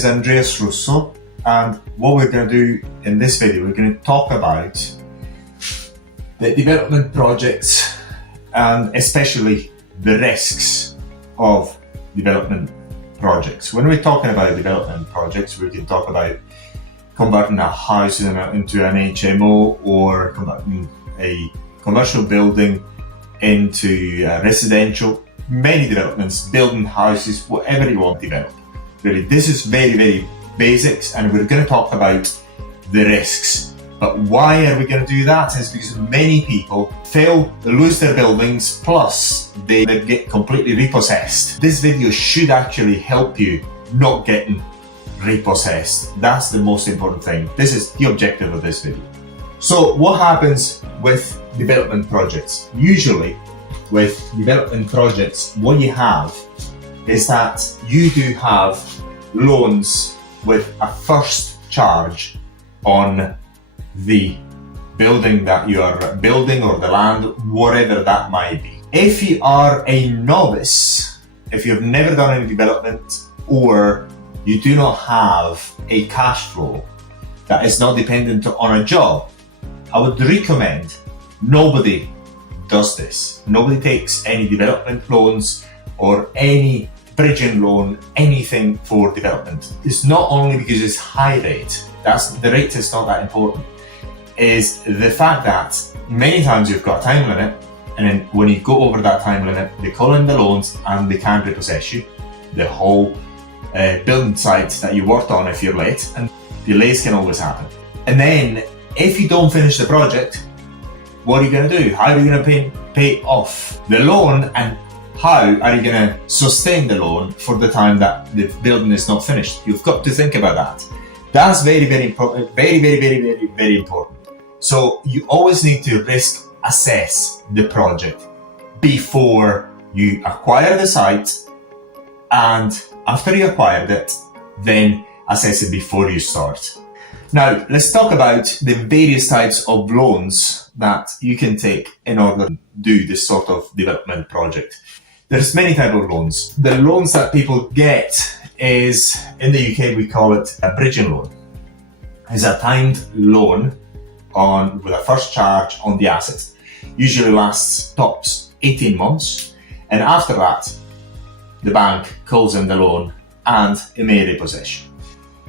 is Andreas Russo, and what we're going to do in this video, we're going to talk about the development projects and especially the risks of development projects. When we're talking about development projects, we can talk about converting a house into an HMO, or converting a commercial building into residential, many developments, building houses, whatever you want to develop. Really, this is very, very basics, and we're going to talk about the risks. But why are we going to do that? Is because many people fail, they lose their buildings, plus they get completely repossessed. This video should actually help you not getting repossessed. That's the most important thing. This is the objective of this video. So what happens with development projects? Usually with development projects, what you have is that you do have loans with a first charge on the building that you are building, or the land, whatever that might be. If you are a novice, if you've never done any development, or you do not have a cash flow that is not dependent on a job, I would recommend nobody does this. Nobody takes any development loans or any bridging loan, anything for development. It's not only because it's high rate, the rate is not that important, is the fact that many times you've got a time limit, and then when you go over that time limit, they call in the loans and they can't repossess you, the whole building site that you worked on if you're late, and delays can always happen. And then if you don't finish the project, what are you going to do? How are you going to pay off the loan, and how are you going to sustain the loan for the time that the building is not finished? You've got to think about that. That's very, very important. Very important. So you always need to risk assess the project before you acquire the site, and after you acquired it, then assess it before you start. Now, let's talk about the various types of loans that you can take in order to do this sort of development project. There's many types of loans. The loans that people get is, in the UK, we call it a bridging loan. It's a timed loan with a first charge on the asset. Usually lasts tops 18 months. And after that, the bank calls in the loan and it may repossess you.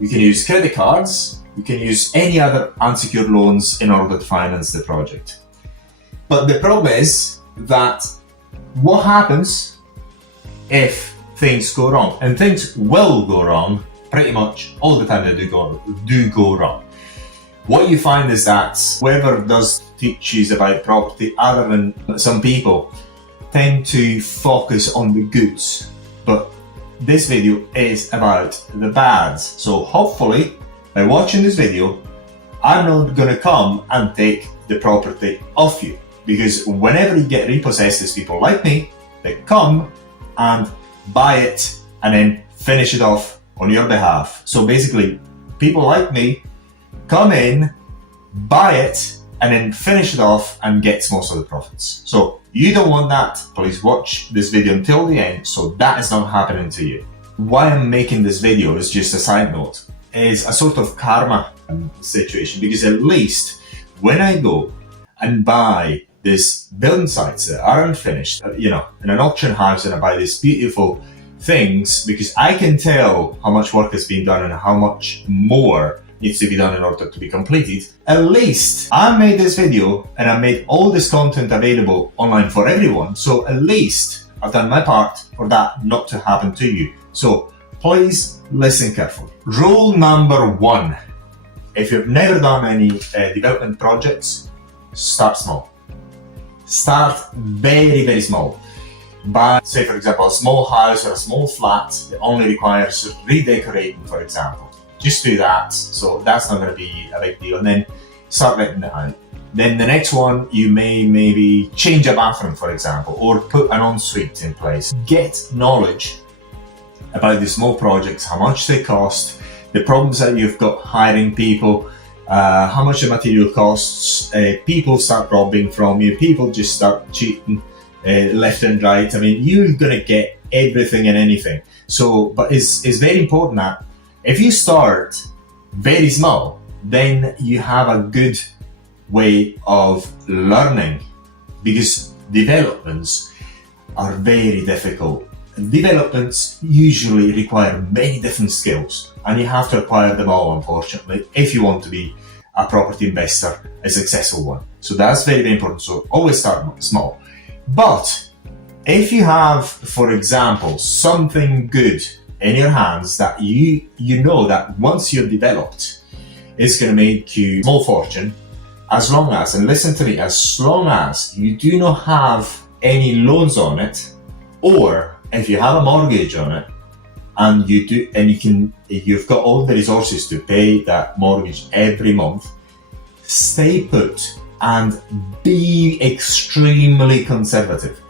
You can use credit cards. You can use any other unsecured loans in order to finance the project. But the problem is that what happens if things go wrong? And things will go wrong pretty much all the time. They do go wrong. What you find is that whoever does teaches about property, other than some people, tend to focus on the goods. But this video is about the bads. So hopefully, by watching this video, I'm not going to come and take the property off you, because whenever you get repossessed, there's people like me that come and buy it and then finish it off on your behalf. So basically, people like me come in, buy it, and then finish it off and gets most of the profits. So you don't want that. Please watch this video until the end, so that is not happening to you. Why I'm making this video is just a side note. Is a sort of karma situation, because at least when I go and buy these building sites that aren't finished, in an auction house, and I buy these beautiful things, because I can tell how much work has been done and how much more needs to be done in order to be completed. At least I made this video and I made all this content available online for everyone. So at least I've done my part for that not to happen to you. So please listen carefully. Rule number 1. If you've never done any development projects, start small. Start very, very small. Buy, say for example, a small house or a small flat that only requires redecorating, for example. Just do that. So that's not going to be a big deal. And then start renting it out. Then the next one, you may maybe change a bathroom, for example, or put an ensuite in place. Get knowledge about the small projects, how much they cost, the problems that you've got hiring people, how much the material costs, people start robbing from you, people just start cheating left and right. I mean, you're gonna get everything and anything. So, but it's very important that If you start very small, then you have a good way of learning, because developments are very difficult. Developments usually require many different skills, and you have to acquire them all, unfortunately, if you want to be a property investor, a successful one. So that's very, very important. So always start small. But if you have, for example, something good in your hands that you know that once you're developed, it's going to make you a small fortune, as long as, and listen to me, as long as you do not have any loans on it, or if you have a mortgage on it, and you've got all the resources to pay that mortgage every month, stay put and be extremely conservative.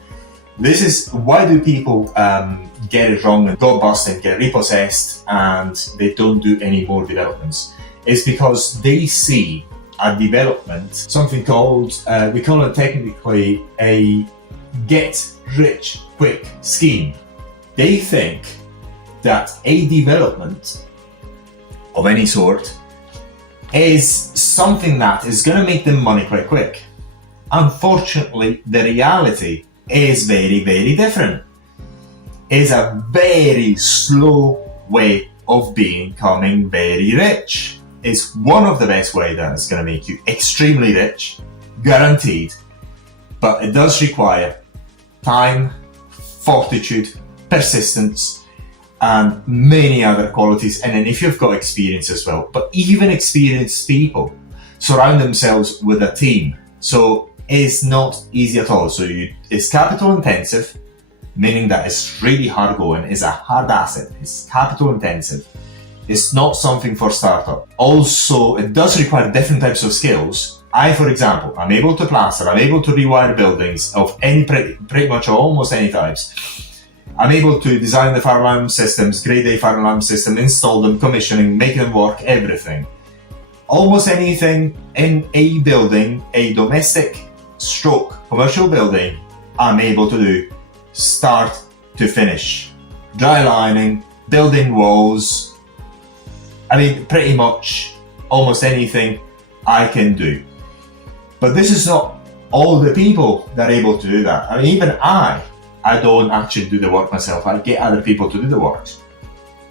This is why do people get it wrong and go bust and get repossessed and they don't do any more developments. It's because they see a development, something called, we call it technically a get rich quick scheme. They think that a development of any sort is something that is going to make them money quite quick. Unfortunately, the reality is very, very different. It's a very slow way of becoming very rich. It's one of the best ways that is going to make you extremely rich, guaranteed, but it does require time, fortitude, persistence, and many other qualities. And then if you've got experience as well, but even experienced people surround themselves with a team. So it's not easy at all. So it's capital intensive, meaning that it's really hard going. It's a hard asset. It's capital intensive. It's not something for startup. Also, it does require different types of skills. I, for example, I'm able to plaster, I'm able to rewire buildings of any pretty much almost any types. I'm able to design the fire alarm systems, grade A fire alarm system, install them, commissioning, make them work, everything. Almost anything in a building, a domestic stroke commercial building, I'm able to do start to finish. Dry lining, building walls, I mean, pretty much almost anything I can do. But this is not all the people that are able to do that. I mean, even I don't actually do the work myself. I get other people to do the work.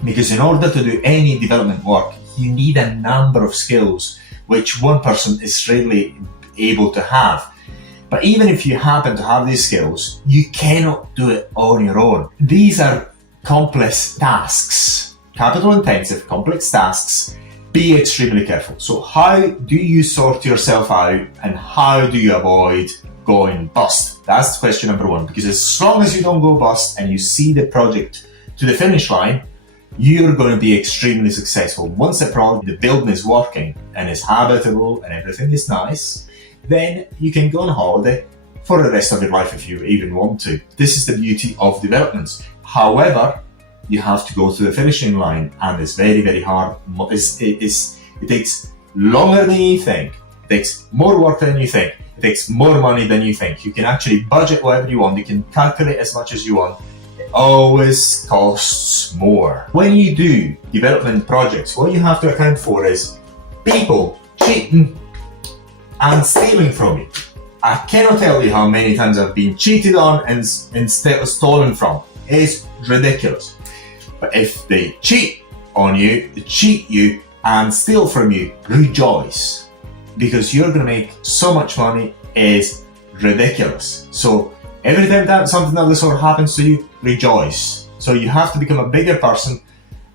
Because in order to do any development work, you need a number of skills which one person is really able to have. But even if you happen to have these skills, you cannot do it on your own. These are complex tasks. Capital intensive, complex tasks. Be extremely careful. So how do you sort yourself out and how do you avoid going bust? That's question number one, because as long as you don't go bust and you see the project to the finish line, you're going to be extremely successful. Once the building is working and is habitable and everything is nice, then you can go on holiday for the rest of your life if you even want to. This is the beauty of developments. However, you have to go to the finishing line, and it's very, very hard. It takes longer than you think. It takes more work than you think. It takes more money than you think. You can actually budget whatever you want. You can calculate as much as you want. It always costs more. When you do development projects, what you have to account for is people cheating and stealing from you. I cannot tell you how many times I've been cheated on and stolen from. It's ridiculous. But if they cheat on you, cheat you, and steal from you, rejoice. Because you're going to make so much money, is ridiculous. So every time that something of this sort happens to you, rejoice. So you have to become a bigger person.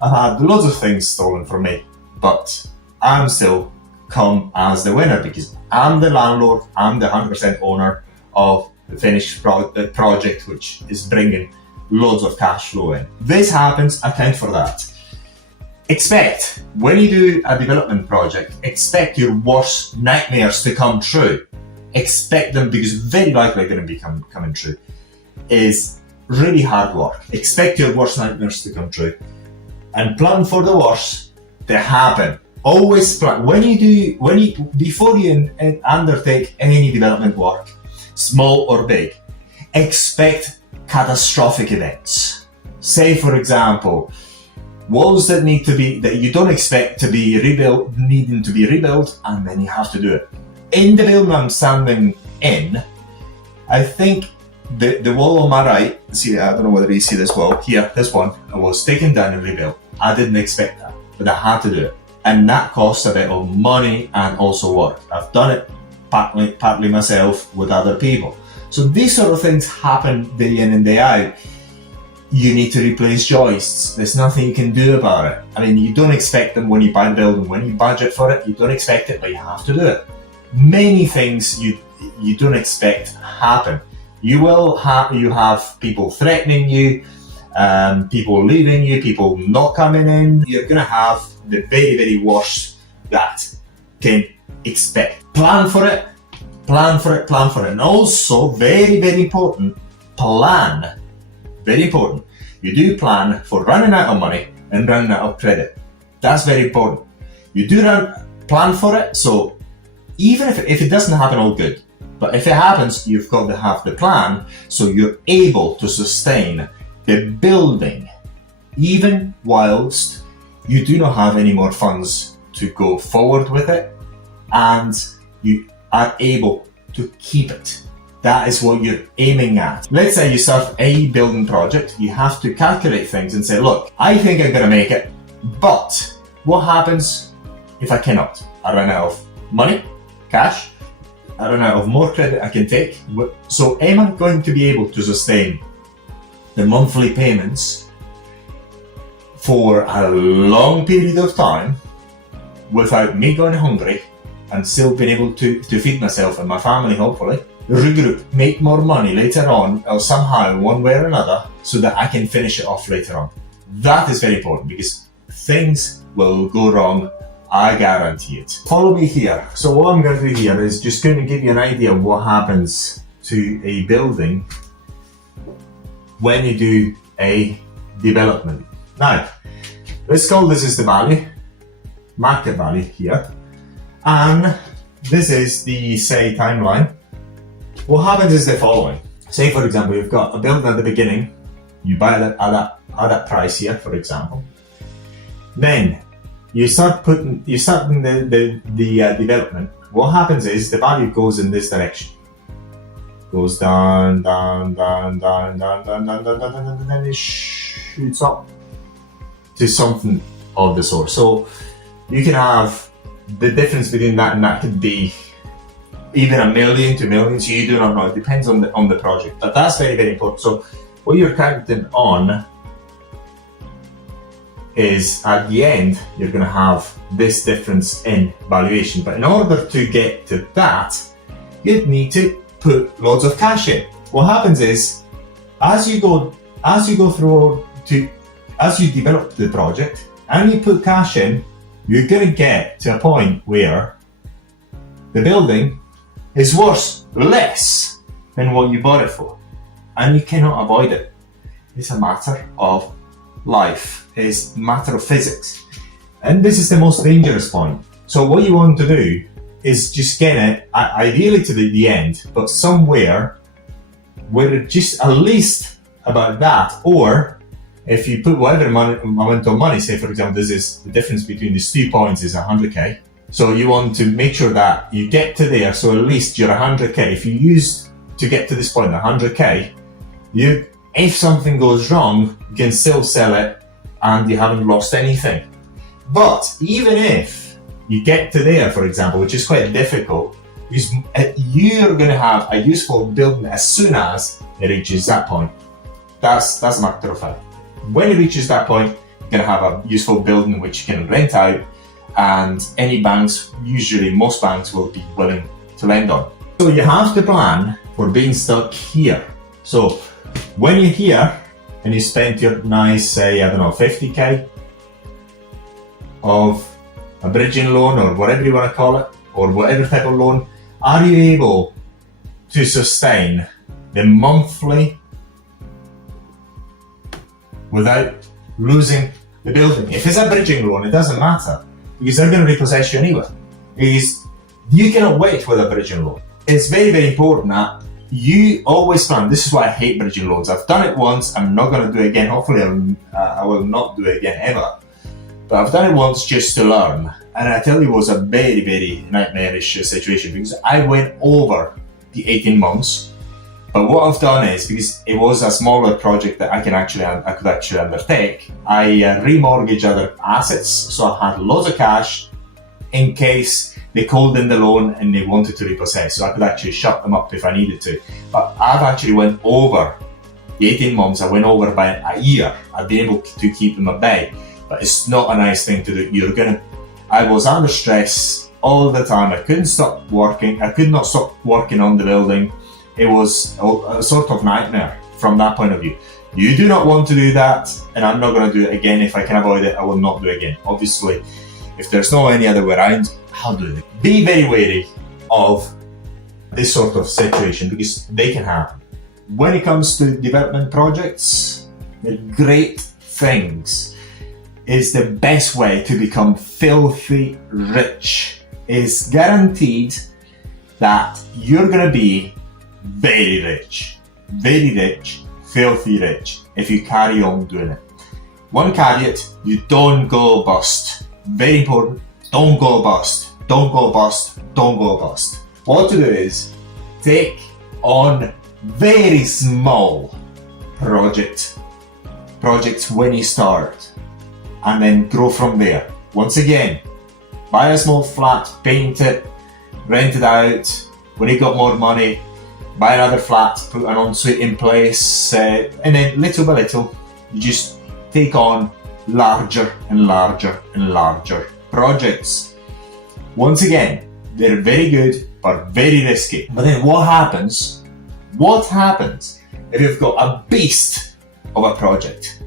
I've had loads of things stolen from me, but I'm still come as the winner because I'm the landlord, I'm the 100% owner of the finished project, which is bringing loads of cash flow in. This happens, account for that. Expect, when you do a development project, expect your worst nightmares to come true. Expect them, because very likely they're going to be coming true. Is really hard work. Expect your worst nightmares to come true. And plan for the worst to happen. Always plan. Before you undertake any development work, small or big, expect catastrophic events. Say, for example, walls that you don't expect to be rebuilt, needing to be rebuilt, and then you have to do it. In the building I'm standing in, I think the wall on my right, see, I don't know whether you see this wall here, this one, I was taken down and rebuilt. I didn't expect that, but I had to do it. And that costs a bit of money and also work. I've done it partly myself with other people. So these sort of things happen day in and day out. You need to replace joists. There's nothing you can do about it. I mean, you don't expect them when you buy the building. When you budget for it, you don't expect it, but you have to do it. Many things you don't expect happen. You have people threatening you, people leaving you, people not coming in. You're going to have the very, very worst that can expect. Plan for it, plan for it, plan for it. And also, very, very important, plan. Very important. You do plan for running out of money and running out of credit. That's very important. You do plan for it, so even if it doesn't happen all good, but if it happens, you've got to have the plan so you're able to sustain the building, even whilst you do not have any more funds to go forward with it, and you are able to keep it. That is what you're aiming at. Let's say you start a building project, you have to calculate things and say, look, I think I'm gonna make it, but what happens if I cannot? I run out of money, cash, I run out of more credit I can take. So am I going to be able to sustain the monthly payments for a long period of time without me going hungry and still being able to feed myself and my family, hopefully? Regroup, make more money later on, or somehow, one way or another, so that I can finish it off later on. That is very important because things will go wrong, I guarantee it. Follow me here. So what I'm going to do here is just going to give you an idea of what happens to a building when you do a development. Now, let's call this is the value, market value here, and this is the, say, timeline. What happens is the following. Say, for example, you've got a building at the beginning, you buy it at that price here, for example. Then you start the development. What happens is the value goes in this direction. Goes down, down, down, down, down, down, down, down, down, down, and then it shoots up to something of the sort. So you can have the difference between that and that could be even $1 million to millions. You do not know. It depends on the project. But that's very, very important. So what you're counting on is at the end, you're going to have this difference in valuation. But in order to get to that, you'd need to put loads of cash in. What happens is, as you develop the project and you put cash in, you're going to get to a point where the building is worth less than what you bought it for. And you cannot avoid it. It's a matter of life. It's a matter of physics. And this is the most dangerous point. So what you want to do is just get it, ideally to the end, but somewhere where it just at least about that, or if you put whatever amount of money, say for example, this is the difference between these 2 points is 100k. So you want to make sure that you get to there, so at least you're 100k. If you used to get to this point 100k, if something goes wrong, you can still sell it and you haven't lost anything. But even if you get to there, for example, which is quite difficult, because you're going to have a useful building as soon as it reaches that point. That's a matter of fact. When it reaches that point, you're going to have a useful building which you can rent out, and any banks, usually most banks, will be willing to lend on. So you have to plan for being stuck here. So when you're here and you spend your nice, say, I don't know, 50k of a bridging loan or whatever you want to call it, or whatever type of loan, are you able to sustain the monthly without losing the building? If it's a bridging loan, it doesn't matter, because they're going to repossess you anyway. Because you cannot wait with a bridging loan. It's very, very important that you always plan. This is why I hate bridging loans. I've done it once. I'm not going to do it again. Hopefully, I will not do it again ever. But I've done it once just to learn. And I tell you, it was a very, very nightmarish situation because I went over the 18 months. But what I've done is, because it was a smaller project that I could actually undertake, I remortgaged other assets. So I had loads of cash in case they called in the loan and they wanted to repossess. So I could actually shut them up if I needed to. But I've actually went over the 18 months. I went over by a year. I've been able to keep them at bay. But it's not a nice thing to do. I was under stress all the time. I couldn't stop working. I could not stop working on the building. It was a sort of nightmare from that point of view. You do not want to do that, and I'm not going to do it again. If I can avoid it, I will not do it again. Obviously, if there's no any other way around, I'll do it. Be very wary of this sort of situation because they can happen. When it comes to development projects, the great things is the best way to become filthy rich. Is guaranteed that you're going to be very rich, filthy rich if you carry on doing it. One caveat, you don't go bust. Very important, don't go bust. Don't go bust, don't go bust. What to do is take on very small projects when you start and then grow from there. Once again, buy a small flat, paint it, rent it out. When you got more money, buy another flat, put an ensuite in place, and then little by little, you just take on larger and larger and larger projects. Once again, they're very good, but very risky. But then what happens if you've got a beast of a project?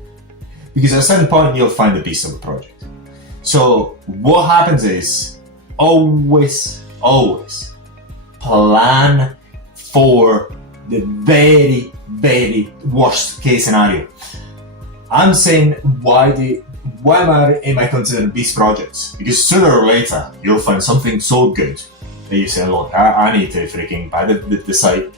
Because at a certain point, you'll find the beast of a project. So what happens is, always plan for the very, very worst case scenario. I'm saying why am I considering beast projects? Because sooner or later you'll find something so good that you say, look, I need to freaking buy the site.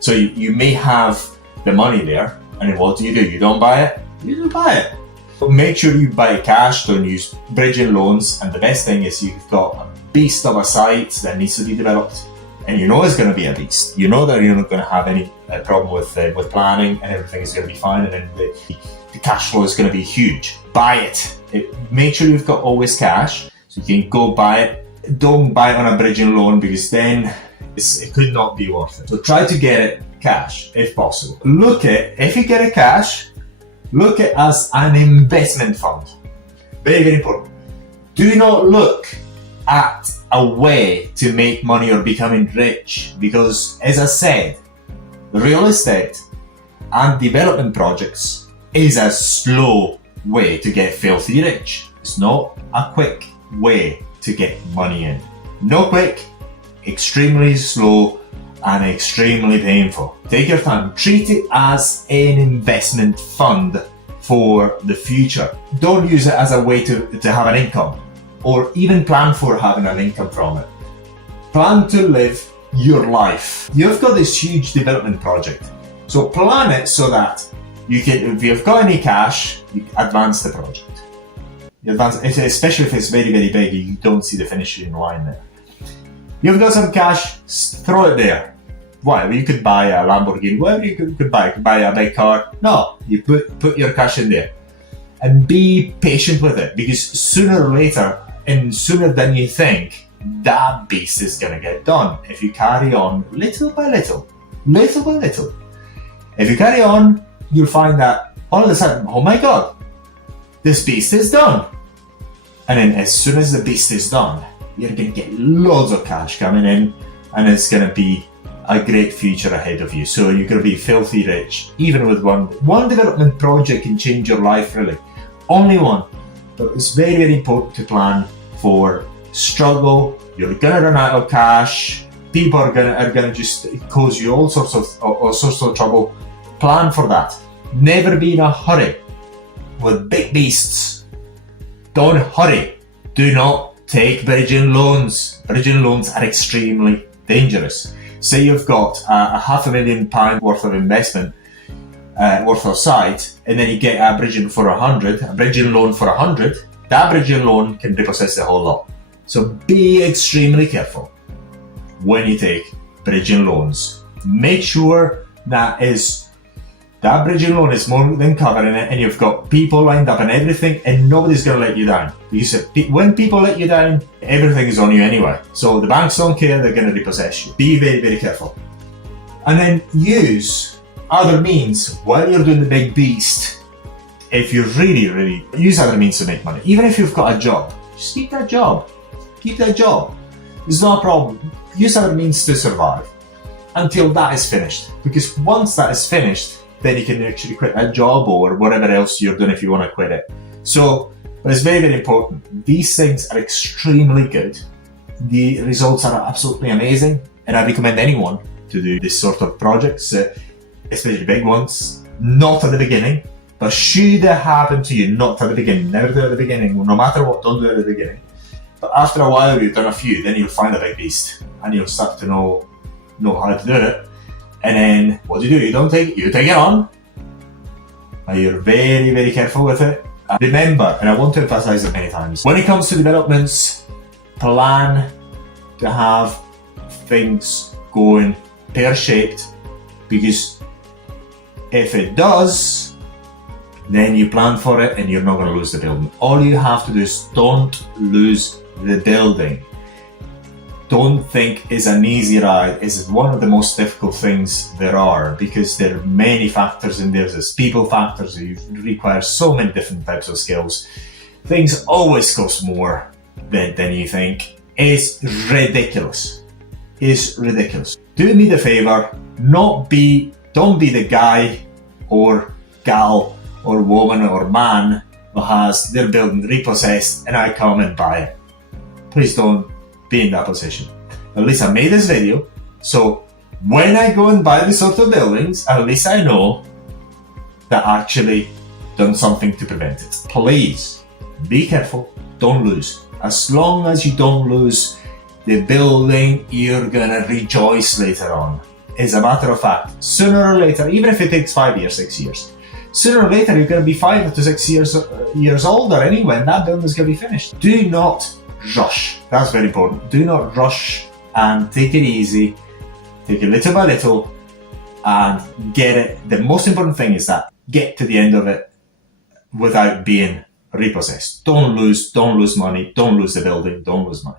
So you may have the money there, and then what do? You don't buy it? You don't buy it. But make sure you buy cash, don't use bridging loans, and the best thing is you've got a beast of a site that needs to be developed. And you know it's going to be a beast. You know that you're not going to have any problem with planning, and everything is going to be fine, and then the cash flow is going to be huge. Buy it. Make sure you've got always cash, so you can go buy it. Don't buy it on a bridging loan because then it could not be worth it. So try to get it cash if possible. If you get it cash, look at it as an investment fund. Very, very important. Do not look at a way to make money or becoming rich, because as I said, real estate and development projects is a slow way to get filthy rich. It's not a quick way to get money in. No quick, extremely slow and extremely painful. Take your time. Treat it as an investment fund for the future. Don't use it as a way to have an income, or even plan for having an income from it. Plan to live your life. You've got this huge development project, so plan it so that you can, if you've got any cash, you advance the project. You advance, especially if it's very, very big, you don't see the finishing line there. You've got some cash, throw it there. Why? Well, you could buy a Lamborghini, whatever you could buy. You could buy a big car. No, you put your cash in there. And be patient with it, because sooner or later, and sooner than you think, that beast is going to get done. If you carry on little by little. If you carry on, you'll find that all of a sudden, oh my God, this beast is done. And then as soon as the beast is done, you're going to get loads of cash coming in, and it's going to be a great future ahead of you. So you're going to be filthy rich, even with one development project can change your life, really. Only one. But it's very, very important to plan for struggle. You're going to run out of cash. People are going to just cause you all sorts of trouble. Plan for that. Never be in a hurry with big beasts. Don't hurry. Do not take bridging loans. Bridging loans are extremely dangerous. Say you've got a £500,000 worth of investment, worth of site, and then you get a bridging for 100, a bridging loan for 100, that bridging loan can repossess the whole lot. So be extremely careful when you take bridging loans. Make sure that bridging loan is more than covering it, and you've got people lined up and everything, and nobody's going to let you down. Because when people let you down, everything is on you anyway. So the banks don't care, they're going to repossess you. Be very, very careful. And then use other means while you're doing the big beast. If you really use other means to make money, even if you've got a job, just keep that job. Keep that job. It's not a problem. Use other means to survive until that is finished. Because once that is finished, then you can actually quit that job or whatever else you're doing if you want to quit it. So, but it's very, very important. These things are extremely good. The results are absolutely amazing, and I recommend anyone to do this sort of projects, especially big ones. Not at the beginning, but should it happen to you, not at the beginning. Never do it at the beginning. No matter what, don't do it at the beginning. But after a while, you've done a few, then you'll find a big beast, and you'll start to know how to do it. And then what do? You take it on, and you're very, very careful with it. And remember, and I want to emphasize it many times, when it comes to developments, plan to have things going pear-shaped, because if it does, then you plan for it and you're not going to lose the building. All you have to do is don't lose the building. Don't think it's an easy ride. It's one of the most difficult things there are, because there are many factors in there. There's people factors. You require so many different types of skills. Things always cost more than you think. It's ridiculous. It's ridiculous. Do me the favor, don't be the guy or gal or woman or man who has their building repossessed and I come and buy it. Please don't be in that position. At least I made this video, so when I go and buy these sort of buildings, at least I know that I actually done something to prevent it. Please be careful, don't lose. As long as you don't lose the building, you're gonna rejoice later on. As a matter of fact, sooner or later, even if it takes 5 years, 6 years, sooner or later you're gonna be 5 to 6 years older anyway, and that building is gonna be finished. Do not rush. That's very important. Do not rush, and take it easy. Take it little by little and get it. The most important thing is that get to the end of it without being repossessed. Don't lose money. Don't lose the building. Don't lose money.